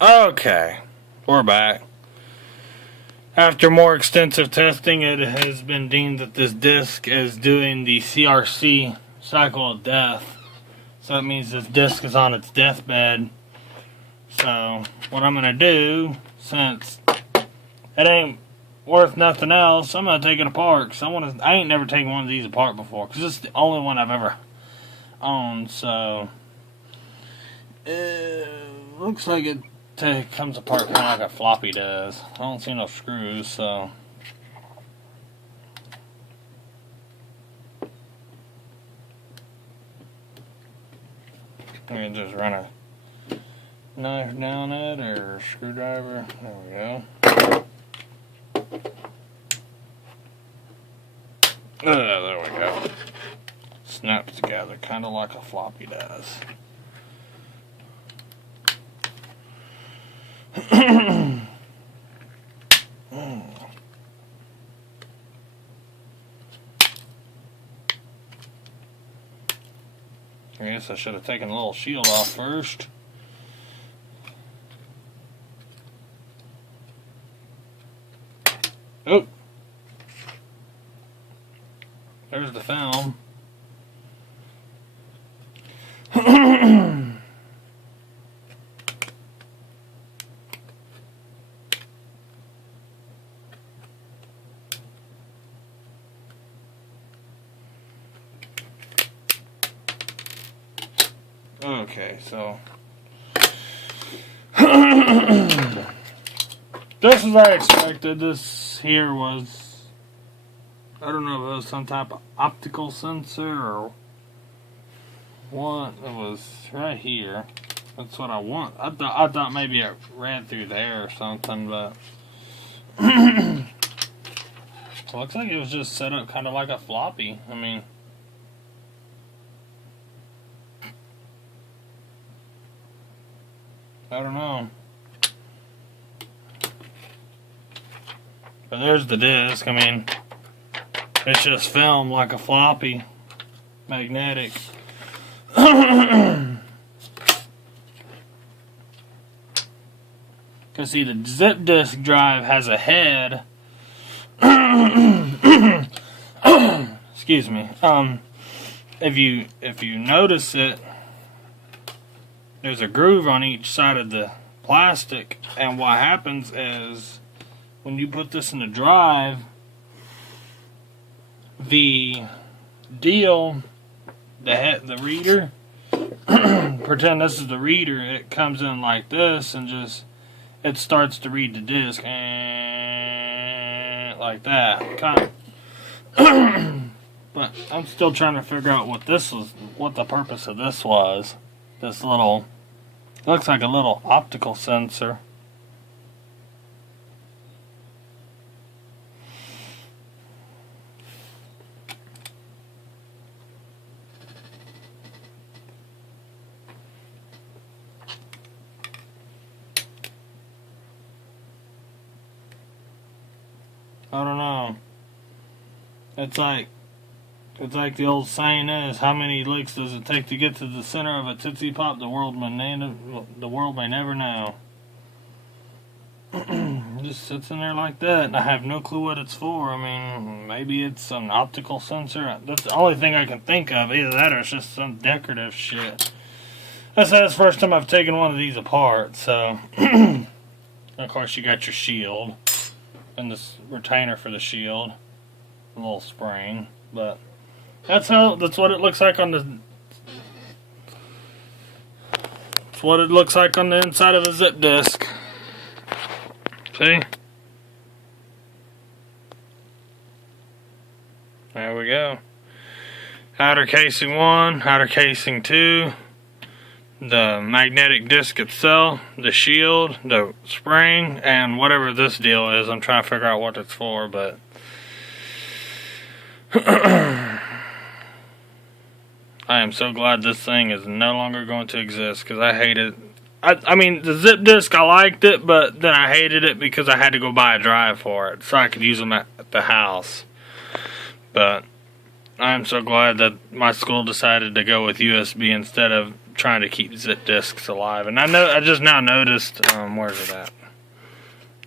Okay, we're back. After more extensive testing, it has been deemed that this disk is doing the CRC cycle of death. So that means this disk is on its deathbed. So what I'm going to do, since it ain't worth nothing else, I'm going to take it apart. Cause I ain't never taken one of these apart before. Because this is the only one I've ever owned. So looks like it comes apart kind of like a floppy does. I don't see no screws, so I'm gonna just run a knife down it or a screwdriver. There we go. There we go. Snaps together kind of like a floppy does. I guess I should have taken the little shield off first. Oh! There's the film. Okay, so just as I expected, this here was, I don't know if it was some type of optical sensor or what. It was right here. That's what I want. I thought maybe it ran through there or something, but it looks like it was just set up kind of like a floppy. I mean, I don't know. But there's the disc. I mean, it's just film like a floppy, magnetic. Because see, the zip disk drive has a head. Excuse me. If you notice it, there's a groove on each side of the plastic, and what happens is when you put this in the drive, the reader, pretend this is the reader, it comes in like this and just, it starts to read the disc like that. Kind of. But I'm still trying to figure out what the purpose of this was. This little, looks like a little optical sensor. I don't know. It's like the old saying is, how many licks does it take to get to the center of a Tootsie Pop? The world may never know. It just sits in there like that, and I have no clue what it's for. I mean, maybe it's an optical sensor. That's the only thing I can think of. Either that or it's just some decorative shit. That's the first time I've taken one of these apart, so... Of course, you got your shield. And this retainer for the shield. A little spring. But... that's what it looks like on the... That's what it looks like on the inside of a zip disk. See? There we go. Outer casing 1, outer casing 2, the magnetic disc itself, the shield, the spring, and whatever this deal is. I'm trying to figure out what it's for, but... I am so glad this thing is no longer going to exist, because I hate it. I mean, the zip disk, I liked it, but then I hated it because I had to go buy a drive for it so I could use them at the house. But I am so glad that my school decided to go with USB instead of trying to keep zip disks alive. And I just now noticed, where's it at?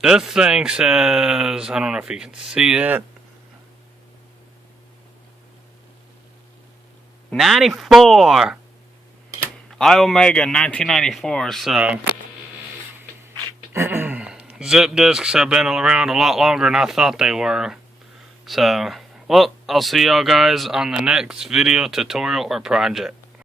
This thing says, I don't know if you can see it, 94! iOmega 1994, so zip disks have been around a lot longer than I thought they were. So, well, I'll see y'all guys on the next video, tutorial, or project.